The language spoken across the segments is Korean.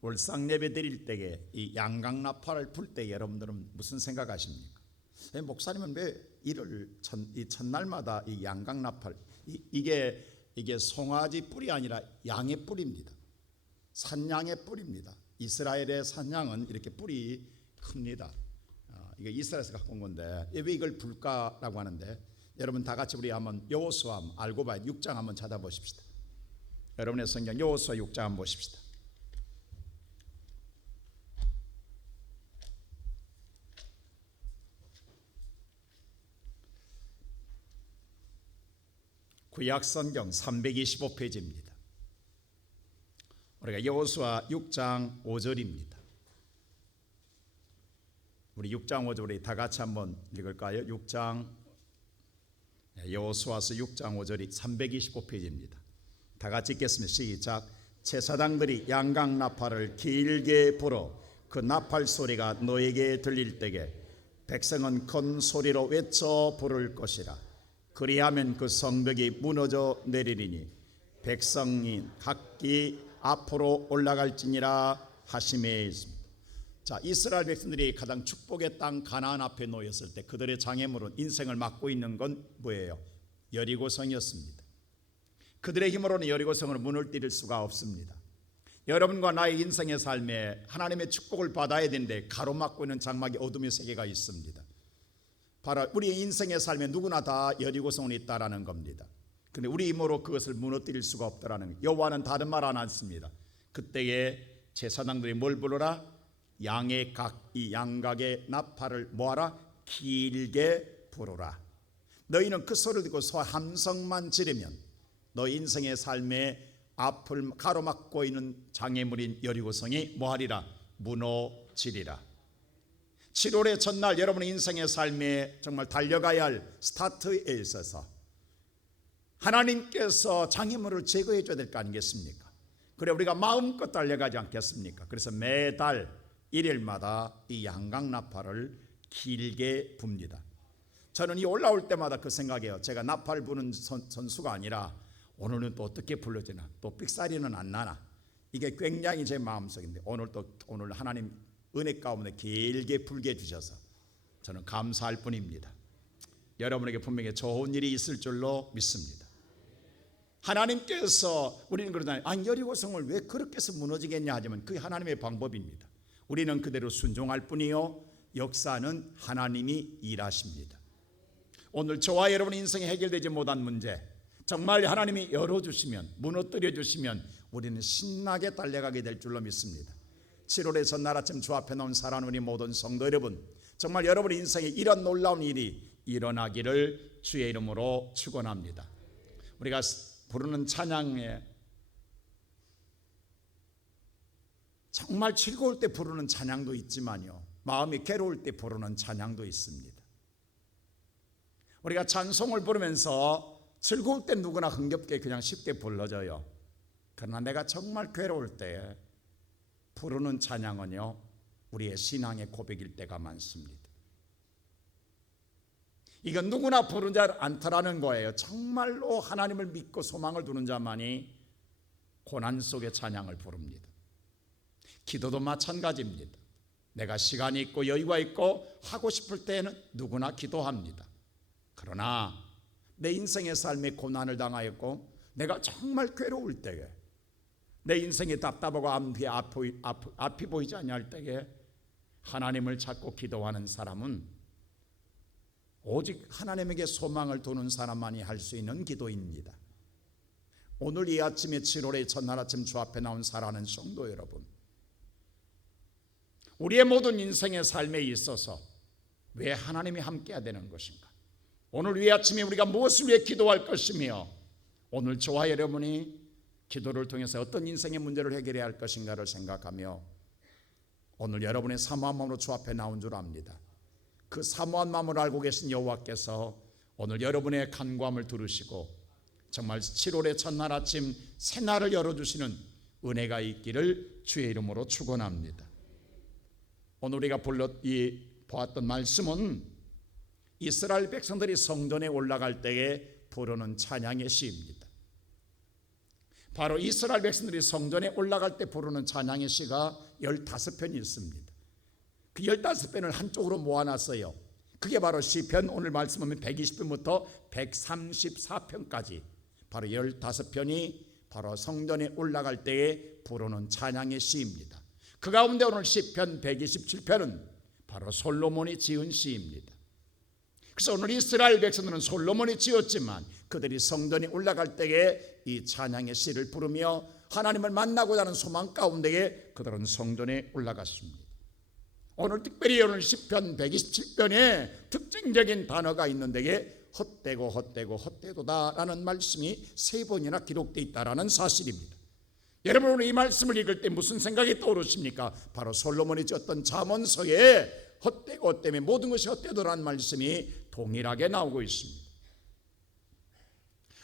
월상 예배 드릴 때에 이 양강나팔을 불 때 여러분들은 무슨 생각하십니까? 목사님은 왜 이 첫날마다 이 양강나팔 이게 송아지 뿔이 아니라 양의 뿔입니다. 산양의 뿔입니다. 이스라엘의 산양은 이렇게 뿔이 큽니다. 이게 이스라엘에서 갖고 온 건데 왜 이걸 불까라고 하는데, 여러분 다 같이 우리 한번 여호수아 알고 봐야 6장 한번 찾아보십시다. 여러분의 성경 여호수아 6장 한번 보십시다. 구약성경 325페이지입니다. 우리가 여호수아 6장 5절입니다. 우리 6장 5절 우리 다 같이 한번 읽을까요? 여호수아서 6장 5절이 325페이지입니다. 다 같이 읽겠습니다. 시작. 제사장들이 양강나팔을 길게 불어 그 나팔 소리가 너에게 들릴 때에 백성은 큰 소리로 외쳐 부를 것이라. 그리하면 그 성벽이 무너져 내리리니 백성이 각기 앞으로 올라갈지니라 하심에 있습니다. 자, 이스라엘 백성들이 가장 축복의 땅 가나안 앞에 놓였을 때 그들의 장애물은 인생을 막고 있는 건 뭐예요? 여리고성이었습니다. 그들의 힘으로는 여리고성을 문을 뚫을 수가 없습니다. 여러분과 나의 인생의 삶에 하나님의 축복을 받아야 되는데 가로막고 있는 장막이 어둠의 세계가 있습니다. 바로 우리 인생의 삶에 누구나 다 여리고성은 있다라는 겁니다. 그런데 우리 힘으로 그것을 무너뜨릴 수가 없다라는 거예요. 여호와는 다른 말 안 했습니다. 그때에 제사장들이 뭘 부르라? 양의 각, 이 양각의 나팔을 뭐하라? 길게 부르라. 너희는 그 소리를 듣고 함성만 지르면 너희 인생의 삶에 앞을 가로막고 있는 장애물인 여리고성이 뭐하리라? 무너지리라. 7월의 첫날 여러분의 인생의 삶에 정말 달려가야 할 스타트에 있어서 하나님께서 장애물을 제거해 줘야 될 거 아니겠습니까? 그래 우리가 마음껏 달려가지 않겠습니까? 그래서 매달 일일마다 이 양강나팔을 길게 붑니다. 저는 이 올라올 때마다 그 생각이에요. 제가 나팔 부는 선수가 아니라 오늘은 또 어떻게 불러지나, 또 삑사리는 안 나나, 이게 굉장히 제 마음속인데 오늘 하나님 은혜 가운데 길게 불게 해주셔서 저는 감사할 뿐입니다. 여러분에게 분명히 좋은 일이 있을 줄로 믿습니다. 하나님께서 우리는 그러잖아요. 여리고성을 왜 그렇게 해서 무너지겠냐 하지만 그게 하나님의 방법입니다. 우리는 그대로 순종할 뿐이요 역사는 하나님이 일하십니다. 오늘 저와 여러분의 인생에 해결되지 못한 문제 정말 하나님이 열어주시면, 무너뜨려 주시면 우리는 신나게 달려가게 될 줄로 믿습니다. 7월의 전날 아침 주 앞에 나온 사랑하는 우리 모든 성도 여러분, 정말 여러분의 인생에 이런 놀라운 일이 일어나기를 주의 이름으로 축원합니다. 우리가 부르는 찬양에 정말 즐거울 때 부르는 찬양도 있지만요, 마음이 괴로울 때 부르는 찬양도 있습니다. 우리가 찬송을 부르면서 즐거울 때 누구나 흥겹게 그냥 쉽게 불러져요. 그러나 내가 정말 괴로울 때 부르는 찬양은요, 우리의 신앙의 고백일 때가 많습니다. 이건 누구나 부르지 않더라는 거예요. 정말로 하나님을 믿고 소망을 두는 자만이 고난 속의 찬양을 부릅니다. 기도도 마찬가지입니다. 내가 시간이 있고 여유가 있고 하고 싶을 때에는 누구나 기도합니다. 그러나 내 인생의 삶에 고난을 당하였고 내가 정말 괴로울 때에, 내 인생이 답답하고 앞이 보이지 않을 때에 하나님을 찾고 기도하는 사람은 오직 하나님에게 소망을 두는 사람만이 할 수 있는 기도입니다. 오늘 이 아침에 7월의 첫날 아침 주 앞에 나온 사랑하는 성도 여러분, 우리의 모든 인생의 삶에 있어서 왜 하나님이 함께해야 되는 것인가? 오늘 이 아침에 우리가 무엇을 위해 기도할 것이며 오늘 저와 여러분이 기도를 통해서 어떤 인생의 문제를 해결해야 할 것인가를 생각하며 오늘 여러분의 사모한 마음으로 주 앞에 나온 줄 압니다. 그 사모한 마음을 알고 계신 여호와께서 오늘 여러분의 간구함을 들으시고 정말 7월의 첫날 아침 새날을 열어주시는 은혜가 있기를 주의 이름으로 축원합니다. 오늘 우리가 보았던 말씀은 이스라엘 백성들이 성전에 올라갈 때에 부르는 찬양의 시입니다. 바로 이스라엘 백성들이 성전에 올라갈 때 부르는 찬양의 시가 15편이 있습니다. 그 15편을 한쪽으로 모아놨어요. 그게 바로 시편, 오늘 말씀하면 120편부터 134편까지 바로 15편이 바로 성전에 올라갈 때에 부르는 찬양의 시입니다. 그 가운데 오늘 시편 127편은 바로 솔로몬이 지은 시입니다. 그래서 오늘 이스라엘 백성들은 솔로몬이 지었지만 그들이 성전에 올라갈 때에 이 찬양의 시를 부르며 하나님을 만나고자 하는 소망 가운데에 그들은 성전에 올라갔습니다. 오늘 특별히 오늘 시편 127편에 특징적인 단어가 있는데 헛되고 헛되고 헛되도다라는 말씀이 3번이나 기록되어 있다라는 사실입니다. 여러분 오늘 이 말씀을 읽을 때 무슨 생각이 떠오르십니까? 바로 솔로몬이 지었던 잠언서에 헛되고 헛되면 모든 것이 헛되도라는 말씀이 동일하게 나오고 있습니다.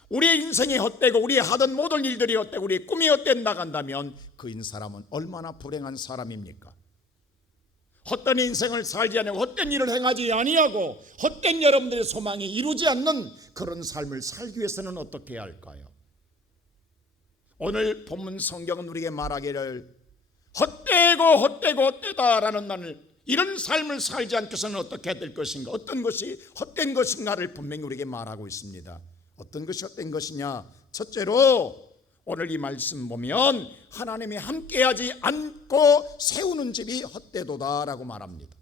우리의 인생이 헛되고 우리의 하던 모든 일들이 헛되고 우리의 꿈이 헛된다 간다면 그 사람은 얼마나 불행한 사람입니까? 헛된 인생을 살지 않고 헛된 일을 행하지 아니하고 헛된 여러분들의 소망이 이루지 않는 그런 삶을 살기 위해서는 어떻게 해야 할까요? 오늘 본문 성경은 우리에게 말하기를 헛되고 헛되고 헛되다라는 말을 이런 삶을 살지 않고서는 어떻게 해야 될 것인가, 어떤 것이 헛된 것인가를 분명히 우리에게 말하고 있습니다. 어떤 것이 헛된 것이냐? 첫째로 오늘 이 말씀 보면 하나님이 함께하지 않고 세우는 집이 헛되도다라고 말합니다.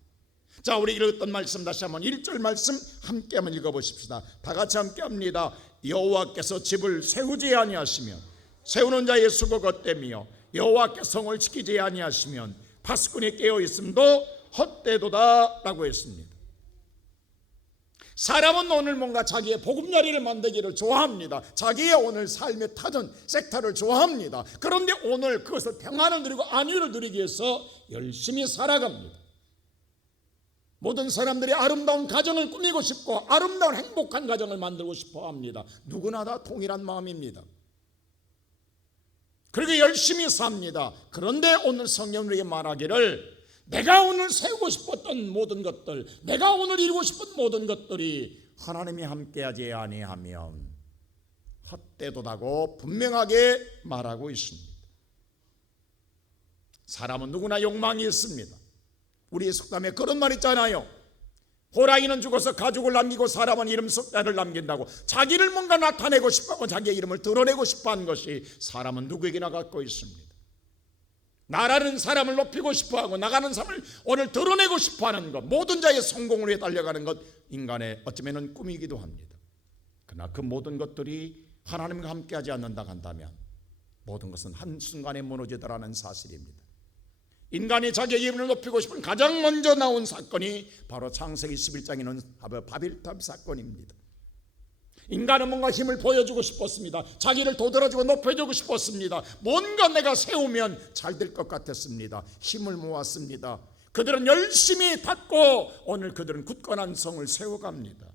자, 우리 읽었던 말씀 다시 한번 1절 말씀 함께 한번 읽어보십시다. 다 같이 함께 합니다. 여호와께서 집을 세우지 아니하시면 세우는 자의 수고가 헛되며 여호와께 성을 지키지 아니하시면 파수꾼이 깨어있음도 헛되도다라고 했습니다. 사람은 오늘 뭔가 자기의 보금자리를 만들기를 좋아합니다. 자기의 오늘 삶의 타전 섹터를 좋아합니다. 그런데 오늘 그것을 평안을 누리고 안위를 누리기 위해서 열심히 살아갑니다. 모든 사람들이 아름다운 가정을 꾸미고 싶고 아름다운 행복한 가정을 만들고 싶어 합니다. 누구나 다 동일한 마음입니다. 그리고 열심히 삽니다. 그런데 오늘 성경은 우리에게 말하기를 내가 오늘 세우고 싶었던 모든 것들, 내가 오늘 이루고 싶은 모든 것들이 하나님이 함께하지 아니하면 헛되도다고 분명하게 말하고 있습니다. 사람은 누구나 욕망이 있습니다. 우리 속담에 그런 말 있잖아요. 호랑이는 죽어서 가죽을 남기고 사람은 이름 숫자를 남긴다고. 자기를 뭔가 나타내고 싶어하고 자기의 이름을 드러내고 싶어하는 것이 사람은 누구에게나 갖고 있습니다. 나라는 사람을 높이고 싶어하고 나가는 삶을 오늘 드러내고 싶어하는 것, 모든 자의 성공을 위해 달려가는 것, 인간의 어쩌면 꿈이기도 합니다. 그러나 그 모든 것들이 하나님과 함께하지 않는다 한다면 모든 것은 한순간에 무너지더라는 사실입니다. 인간이 자기의 이름을 높이고 싶은 가장 먼저 나온 사건이 바로 창세기 11장에는 바벨탑 사건입니다. 인간은 뭔가 힘을 보여주고 싶었습니다. 자기를 도드라지고 높여주고 싶었습니다. 뭔가 내가 세우면 잘 될 것 같았습니다. 힘을 모았습니다. 그들은 열심히 닫고 오늘 그들은 굳건한 성을 세워갑니다.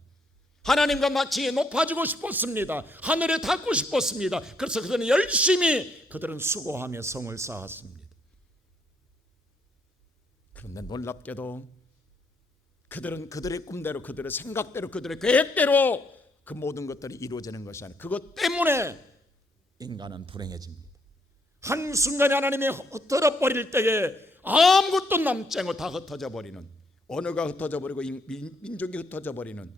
하나님과 마치 높아지고 싶었습니다. 하늘에 닿고 싶었습니다. 그래서 그들은 열심히 수고하며 성을 쌓았습니다. 그런데 놀랍게도 그들은 그들의 꿈대로, 그들의 생각대로, 그들의 계획대로 그 모든 것들이 이루어지는 것이 아니라 그것 때문에 인간은 불행해집니다. 한순간에 하나님이 흩어져 버릴 때에 아무것도 남지 않고 다 흩어져 버리는, 언어가 흩어져 버리고 민족이 흩어져 버리는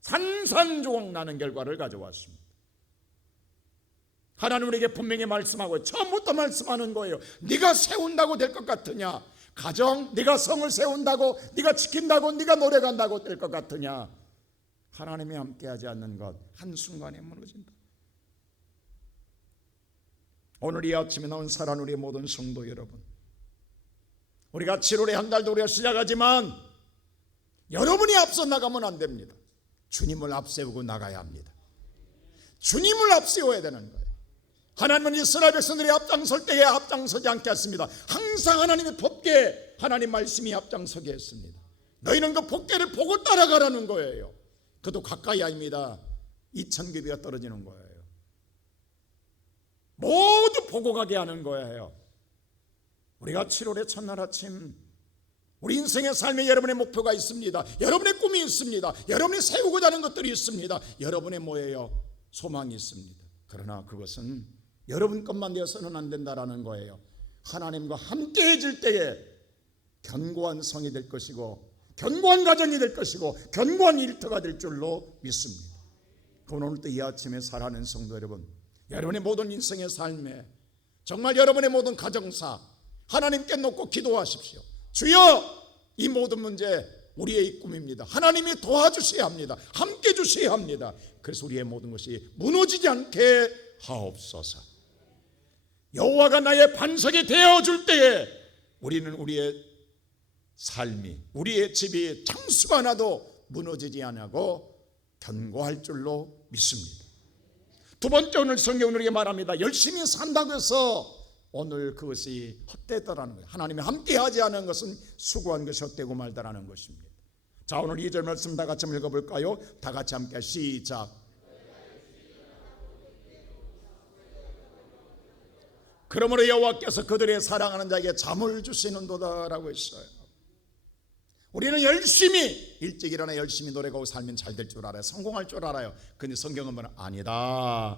산산조각 나는 결과를 가져왔습니다. 하나님 우리에게 분명히 말씀하고 처음부터 말씀하는 거예요. 네가 세운다고 될 것 같으냐? 가정, 네가 성을 세운다고, 네가 지킨다고, 네가 노력한다고 될 것 같으냐? 하나님이 함께하지 않는 것 한순간에 무너진다. 오늘 이 아침에 나온 사랑하는 우리 모든 성도 여러분, 우리가 7월의 한 달도 우리가 시작하지만 여러분이 앞서 나가면 안 됩니다. 주님을 앞세우고 나가야 합니다. 주님을 앞세워야 되는 거예요. 하나님은 이스라엘 백성들이 앞장설 때에 앞장서지 않게 했습니다. 항상 하나님의 법궤, 하나님 말씀이 앞장서게 했습니다. 너희는 그 법궤를 보고 따라가라는 거예요. 그도 가까이 아닙니다. 2000규비가 떨어지는 거예요. 모두 보고 가게 하는 거예요. 우리가 7월의 첫날 아침, 우리 인생의 삶에 여러분의 목표가 있습니다. 여러분의 꿈이 있습니다. 여러분이 세우고자 하는 것들이 있습니다. 여러분의 뭐예요? 소망이 있습니다. 그러나 그것은 여러분 것만 되어서는 안 된다라는 거예요. 하나님과 함께 해질 때에 견고한 성이 될 것이고 견고한 가정이 될 것이고 견고한 일터가 될 줄로 믿습니다. 오늘도 이 아침에 사랑하는 성도 여러분, 여러분의 모든 인생의 삶에 정말 여러분의 모든 가정사 하나님께 놓고 기도하십시오. 주여, 이 모든 문제 우리의 꿈입니다. 하나님이 도와주셔야 합니다. 함께 주셔야 합니다. 그래서 우리의 모든 것이 무너지지 않게 하옵소서. 여호와가 나의 반석이 되어줄 때에 우리는 우리의 삶이, 우리의 집이 장수가 나도 무너지지 않고 견고할 줄로 믿습니다. 두 번째, 오늘 성경은 우리에게 말합니다. 열심히 산다고 해서 오늘 그것이 헛되다라는 거예요. 하나님이 함께하지 않은 것은 수고한 것이 헛되고 말다라는 것입니다. 자, 오늘 2절 말씀 다 같이 읽어볼까요? 다 같이 함께 시작. 그러므로 여호와께서 그들의 사랑하는 자에게 잠을 주시는도다라고 했어요. 우리는 열심히 일찍 일어나 열심히 노력하고 살면 잘 될 줄 알아요. 성공할 줄 알아요. 근데 성경은 뭐냐? 아니다.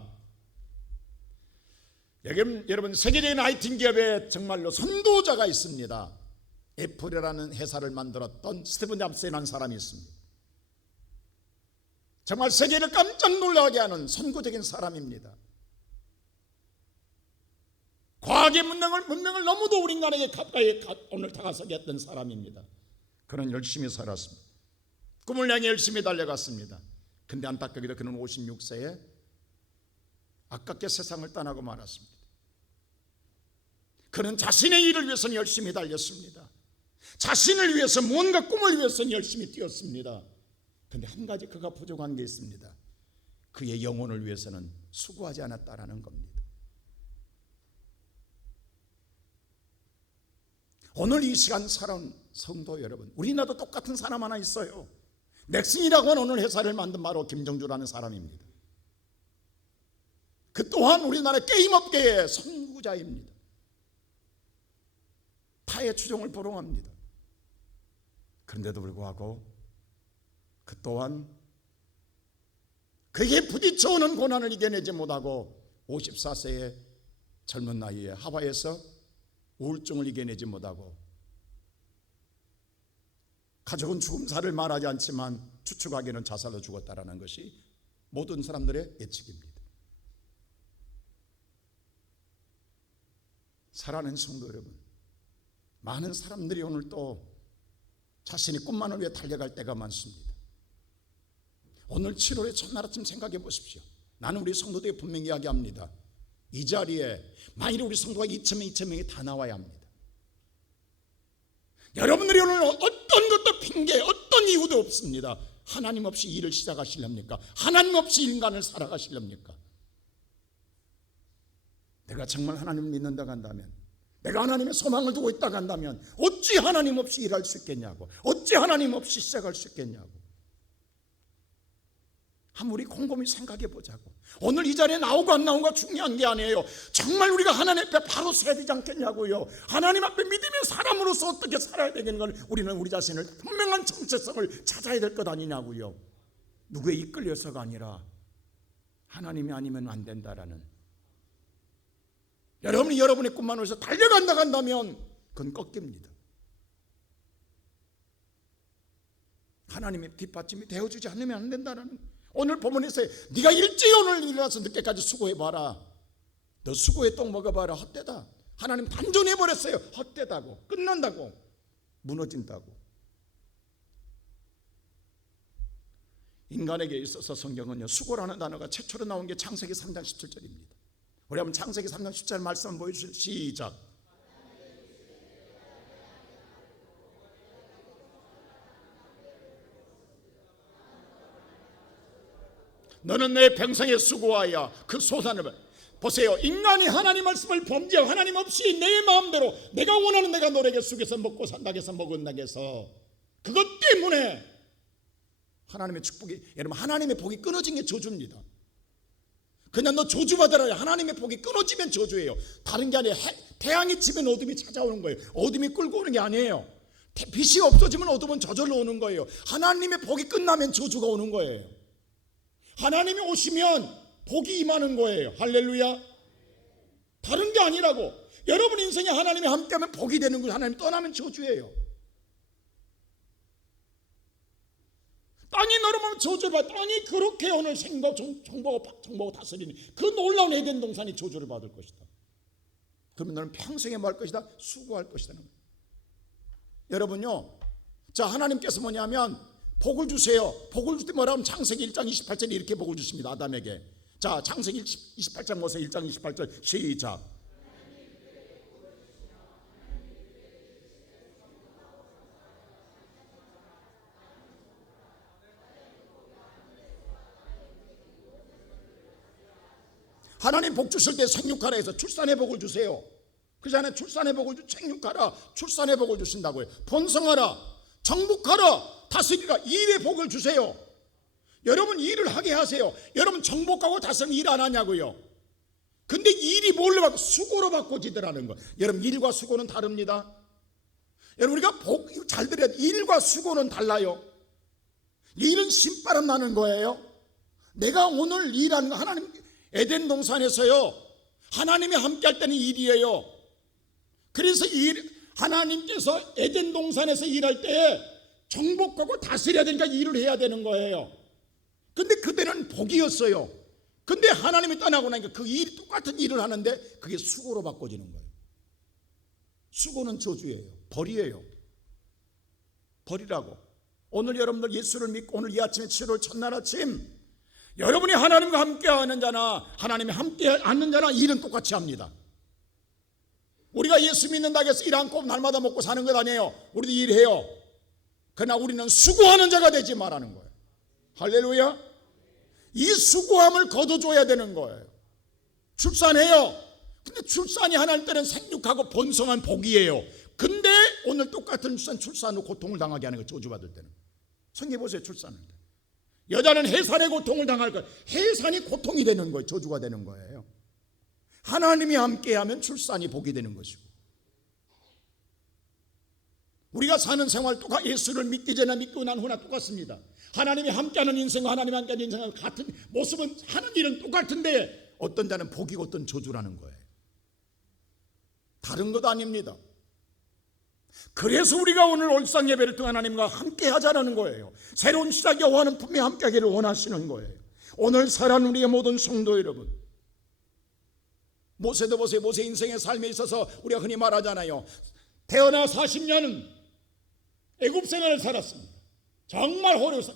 여러분, 세계적인 IT 기업에 정말로 선도자가 있습니다. 애플이라는 회사를 만들었던 스티븐 잡스라는 사람이 있습니다. 정말 세계를 깜짝 놀라게 하는 선구적인 사람입니다. 과학의 문명을 너무도 우리 인간에게 가까이 오늘 다가서게 했던 사람입니다. 그는 열심히 살았습니다. 꿈을 향해 열심히 달려갔습니다. 근데 안타깝게도 그는 56세에 아깝게 세상을 떠나고 말았습니다. 그는 자신의 일을 위해서는 열심히 달렸습니다. 자신을 위해서, 무언가 꿈을 위해서는 열심히 뛰었습니다. 그런데 한 가지 그가 부족한 게 있습니다. 그의 영혼을 위해서는 수고하지 않았다라는 겁니다. 오늘 이 시간 살아온 성도 여러분, 우리나라도 똑같은 사람 하나 있어요. 넥슨이라고 하는 오늘 회사를 만든 바로 김정주라는 사람입니다. 그 또한 우리나라 게임업계의 선구자입니다. 타의 추종을 보롱합니다. 그런데도 불구하고 그 또한 그에게 부딪혀오는 고난을 이겨내지 못하고 54세의 젊은 나이에 하와이에서 우울증을 이겨내지 못하고, 가족은 죽음살을 말하지 않지만 추측하기는 자살로 죽었다라는 것이 모든 사람들의 예측입니다. 사랑하는 성도 여러분, 많은 사람들이 오늘 또 자신의 꿈만을 위해 달려갈 때가 많습니다. 오늘 7월의 첫날 아침 생각해 보십시오. 나는 우리 성도들에게 분명히 이야기합니다. 이 자리에 만일 우리 성도가 2,000명이 다 나와야 합니다. 여러분들이 오늘 어떤 것도 핑계, 어떤 이유도 없습니다. 하나님 없이 일을 시작하시렵니까? 하나님 없이 인간을 살아가시렵니까? 내가 정말 하나님을 믿는다고 한다면, 내가 하나님의 소망을 두고 있다고 한다면 어찌 하나님 없이 일할 수 있겠냐고, 어찌 하나님 없이 시작할 수 있겠냐고. 한번 우리 곰곰이 생각해 보자고. 오늘 이 자리에 나오고 안 나오고가 중요한 게 아니에요. 정말 우리가 하나님 앞에 바로 서야 되지 않겠냐고요. 하나님 앞에 믿음의 사람으로서 어떻게 살아야 되는 걸 우리는 우리 자신을 분명한 정체성을 찾아야 될 것 아니냐고요. 누구에 이끌려서가 아니라 하나님이 아니면 안 된다라는, 여러분이 여러분의 꿈만 위해서 달려간다고 한다면 그건 꺾입니다. 하나님의 뒷받침이 되어주지 않으면 안 된다라는, 오늘 본문에서 네가 일찍 오늘 일어나서 늦게까지 수고해봐라, 너 수고에 똥 먹어봐라, 헛되다. 하나님 단전해버렸어요. 헛되다고, 끝난다고, 무너진다고. 인간에게 있어서 성경은요, 수고라는 단어가 최초로 나온 게 창세기 3장 17절입니다. 우리 한번 창세기 3장 17절 말씀 한번 보여주시죠. 시작. 너는 내 평생에 수고하여 그 소산을, 보세요. 인간이 하나님 말씀을 범죄하고 하나님 없이 내 마음대로 내가 원하는 내가 노력에 속에서 먹고 산다고 해서 먹은다고 해서 그것 때문에 하나님의 축복이, 여러분 하나님의 복이 끊어진 게 저주입니다. 그냥 너 저주받으라. 하나님의 복이 끊어지면 저주예요. 다른 게 아니에요. 태양이 지면 어둠이 찾아오는 거예요. 어둠이 끌고 오는 게 아니에요. 빛이 없어지면 어둠은 저절로 오는 거예요. 하나님의 복이 끝나면 저주가 오는 거예요. 하나님이 오시면 복이 임하는 거예요. 할렐루야. 다른 게 아니라고. 여러분 인생에 하나님이 함께하면 복이 되는 거예요. 하나님 떠나면 저주예요. 땅이 너르면 저주를 받아. 땅이 그렇게 오늘 정복하고 다스리는 그 놀라운 에덴 동산이 저주를 받을 것이다. 그러면 너는 평생에 뭐 할 것이다? 수고할 것이다. 여러분요, 자, 하나님께서 뭐냐면 복을 주세요. 복을 줄 때 뭐라 하면 창세기 1장 28절에 이렇게 복을 주십니다. 아담에게. 자, 창세기 28장 보세요. 1장 28절 시작. 하나님 복 주실 때 생육하라 해서 출산의 복을 주세요. 그잖아요. 출산의 복을 생육하라, 출산의 복을 주신다고요. 번성하라, 정복하라, 다스리라, 일의 복을 주세요. 여러분 일을 하게 하세요. 여러분 정복하고 다스리면 일 안 하냐고요. 근데 일이 뭘로 바꿔? 수고로 바꿔지더라는 거. 여러분 일과 수고는 다릅니다. 여러분 우리가 복 잘 들어야 돼. 일과 수고는 달라요. 일은 신바람 나는 거예요. 내가 오늘 일하는 거 하나님 에덴 동산에서요, 하나님이 함께 할 때는 일이에요. 그래서 하나님께서 에덴 동산에서 일할 때 정복하고 다스려야 되니까 일을 해야 되는 거예요. 근데 그때는 복이었어요. 근데 하나님이 떠나고 나니까 그 일이 똑같은 일을 하는데 그게 수고로 바꿔지는 거예요. 수고는 저주예요. 벌이에요. 벌이라고. 오늘 여러분들 예수를 믿고 오늘 이 아침에 7월 첫날 아침 여러분이 하나님과 함께하는 자나 하나님이 함께 하는 자나 일은 똑같이 합니다. 우리가 예수 믿는다고 해서 일 않고 날마다 먹고 사는 것 아니에요. 우리도 일해요. 그러나 우리는 수고하는 자가 되지 말라는 거예요. 할렐루야. 이 수고함을 거둬줘야 되는 거예요. 출산해요. 근데 출산이 하나님 때는 생육하고 번성한 복이에요. 근데 오늘 똑같은 출산으로 고통을 당하게 하는 거예요. 저주받을 때는. 성경 보세요. 출산을. 여자는 해산의 고통을 당할 거예요. 해산이 고통이 되는 거예요. 저주가 되는 거예요. 하나님이 함께하면 출산이 복이 되는 것이고, 우리가 사는 생활 똑같, 예수를 믿기 전에 믿고 난 후나 똑같습니다. 하나님이 함께하는 인생과 하나님이 함께하는 인생과 같은 모습은 하는 일은 똑같은데 어떤 자는 복이고 어떤 저주라는 거예요. 다른 것 아닙니다. 그래서 우리가 오늘 올상 예배를 통해 하나님과 함께 하자는 거예요. 새로운 시작 여호와는 분명히 함께 하기를 원하시는 거예요. 오늘 살아가는 우리의 모든 성도 여러분, 모세도 보세요. 모세 인생의 삶에 있어서 우리가 흔히 말하잖아요. 태어나 40년은 애굽 생활을 살았습니다. 정말 어려워서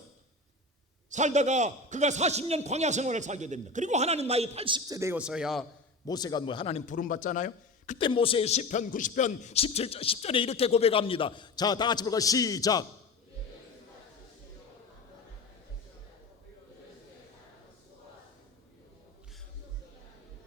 살다가 그가 40년 광야 생활을 살게 됩니다. 그리고 하나님 나이 80세 되어서야 모세가 하나님 부름 받잖아요. 그때 모세의 시편 90편 10절에 이렇게 고백합니다. 자, 다 같이 볼까요? 시작.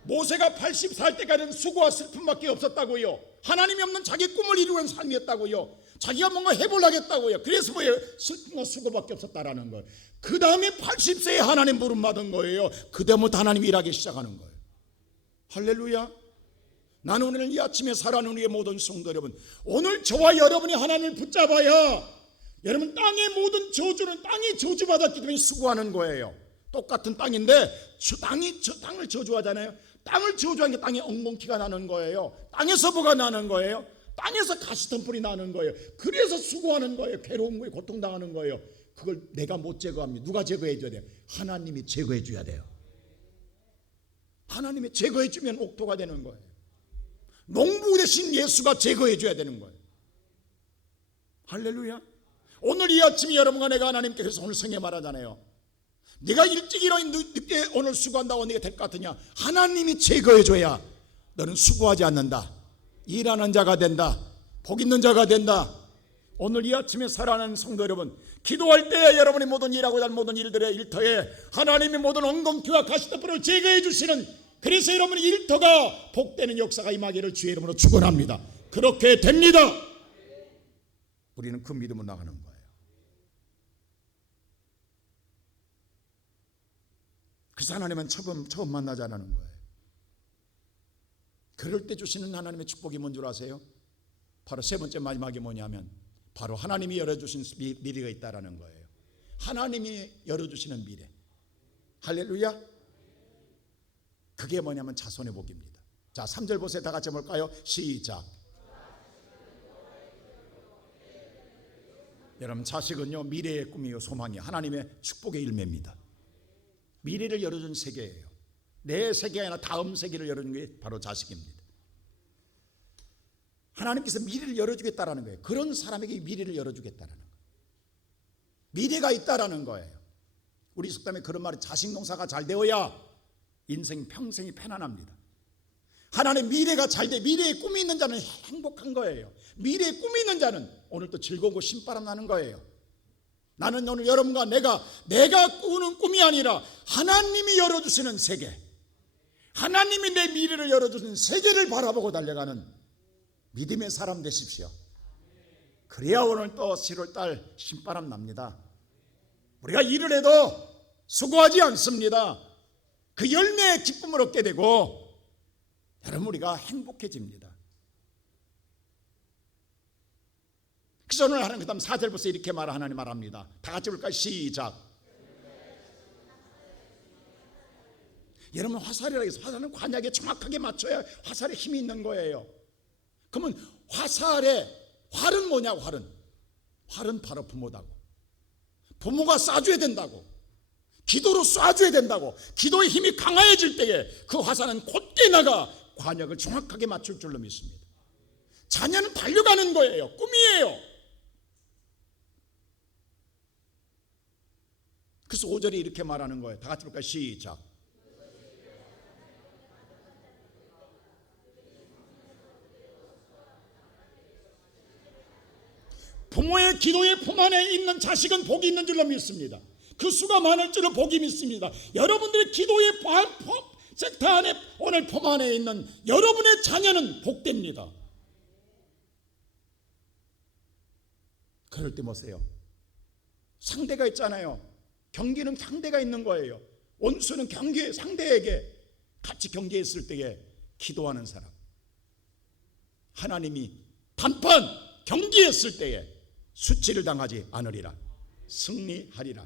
모세가 80살 때까지는 수고와 슬픔밖에 없었다고요. 하나님이 없는 자기 꿈을 이루는 삶이었다고요. 자기가 뭔가 해보려고 했다고요. 그래서 뭐예요? 슬픔과 수고밖에 없었다라는 거예요. 그 다음에 80세에 하나님 부름 받은 거예요. 그다음부터 하나님이 일하기 시작하는 거예요. 할렐루야. 나는 오늘 이 아침에 살아가는 우리의 모든 성도 여러분, 오늘 저와 여러분이 하나님을 붙잡아야 여러분 땅의 모든 저주는 땅이 저주받았기 때문에 수고하는 거예요. 똑같은 땅인데 땅을 저주하잖아요. 땅을 저주하는 게 땅에 엉겅퀴가 나는 거예요. 땅에서 뭐가 나는 거예요. 땅에서 가시덤불이 나는 거예요. 그래서 수고하는 거예요. 괴로운 거예요. 고통당하는 거예요. 그걸 내가 못 제거합니다. 누가 제거해 줘야 돼요? 하나님이 제거해 줘야 돼요. 하나님이 제거해 주면 옥토가 되는 거예요. 농부 대신 예수가 제거해 줘야 되는 거예요. 할렐루야. 오늘 이 아침에 여러분과 내가 하나님께 그래서 오늘 성에 말하잖아요. 네가 일찍 일어나 늦게 오늘 수고한다고 네가 될 것 같으냐? 하나님이 제거해 줘야 너는 수고하지 않는다. 일하는 자가 된다. 복 있는 자가 된다. 오늘 이 아침에 살아가는 성도 여러분, 기도할 때 여러분이 모든 일하고 할 모든 일들의 일터에 하나님의 모든 엉겅퀴와 가시덤불을 제거해 주시는, 그래서 여러분의 일터가 복되는 역사가 임하기를 주의 이름으로 축원합니다. 그렇게 됩니다. 우리는 그 믿음으로 나가는 거예요. 그래서 하나님은 처음 만나자는 거예요. 그럴 때 주시는 하나님의 축복이 뭔 줄 아세요? 바로 세 번째 마지막이 뭐냐면 바로 하나님이 열어주신 미래가 있다라는 거예요. 하나님이 열어주시는 미래. 할렐루야. 그게 뭐냐면 자손의 복입니다. 자, 3절 보세요. 다 같이 볼까요? 시작. 여러분, 자식은요 미래의 꿈이요 소망이요 하나님의 축복의 열매입니다. 미래를 열어준 세계예요. 내 세계가 아니라 다음 세계를 열어준 게 바로 자식입니다. 하나님께서 미래를 열어주겠다라는 거예요. 그런 사람에게 미래를 열어주겠다라는 거예요. 미래가 있다라는 거예요. 우리 속담에 그런 말이 자식 농사가 잘 되어야 인생 평생이 편안합니다. 하나님 미래가 잘 돼, 미래에 꿈이 있는 자는 행복한 거예요. 미래에 꿈이 있는 자는 오늘 또 즐거운 신바람 나는 거예요. 나는 오늘 여러분과 내가 꾸는 꿈이 아니라 하나님이 열어주시는 세계, 하나님이 내 미래를 열어주시는 세계를 바라보고 달려가는 믿음의 사람 되십시오. 그래야 오늘 또 7월달 신바람 납니다. 우리가 일을 해도 수고하지 않습니다. 그 열매의 기쁨을 얻게 되고 여러분 우리가 행복해집니다. 그래서 오늘 하나님 그 다음 4절부터 이렇게 하나님 말합니다. 다 같이 볼까요? 시작. 여러분 화살이라고 해서 화살은 관약에 정확하게 맞춰야 화살에 힘이 있는 거예요. 그러면 활은 뭐냐? 활은 바로 부모다고. 부모가 쏴줘야 된다고. 기도로 쏴줘야 된다고. 기도의 힘이 강해질 때에 그 화살은 곧게 나가 관역을 정확하게 맞출 줄로 믿습니다. 자녀는 달려가는 거예요. 꿈이에요. 그래서 5절이 이렇게 말하는 거예요. 다 같이 볼까요? 시작. 부모의 기도의 품 안에 있는 자식은 복이 있는 줄로 믿습니다. 그 수가 많을 줄로 복이 믿습니다. 여러분들의 기도의 섹터 안에 오늘 품 안에 있는 여러분의 자녀는 복됩니다. 그럴 때 보세요. 상대가 있잖아요. 경기는 상대가 있는 거예요. 원수는 상대에게 같이 경계했을 때에 기도하는 사람, 하나님이 단판 경기했을 때에 수치를 당하지 않으리라, 승리하리라.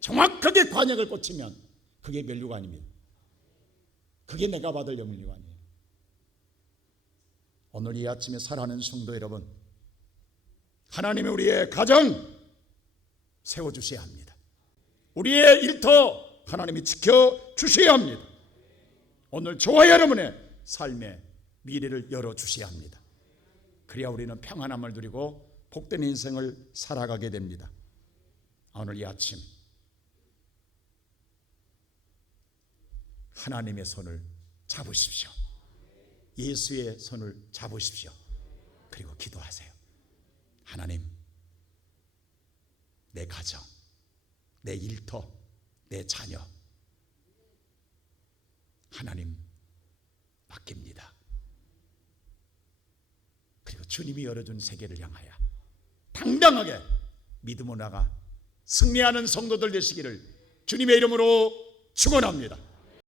정확하게 관역을 꽂히면 그게 면류가 아닙니다. 그게 내가 받을 면류가 아니에요. 오늘 이 아침에 사랑하는 성도 여러분, 하나님이 우리의 가정 세워주셔야 합니다. 우리의 일터 하나님이 지켜주셔야 합니다. 오늘 저와 여러분의 삶의 미래를 열어주셔야 합니다. 그래야 우리는 평안함을 누리고 복된 인생을 살아가게 됩니다. 오늘 이 아침 하나님의 손을 잡으십시오. 예수의 손을 잡으십시오. 그리고 기도하세요. 하나님, 내 가정, 내 일터, 내 자녀 하나님 맡깁니다. 그리고 주님이 열어준 세계를 향하여 당당하게 믿음으로 나가 승리하는 성도들 되시기를 주님의 이름으로 축원합니다.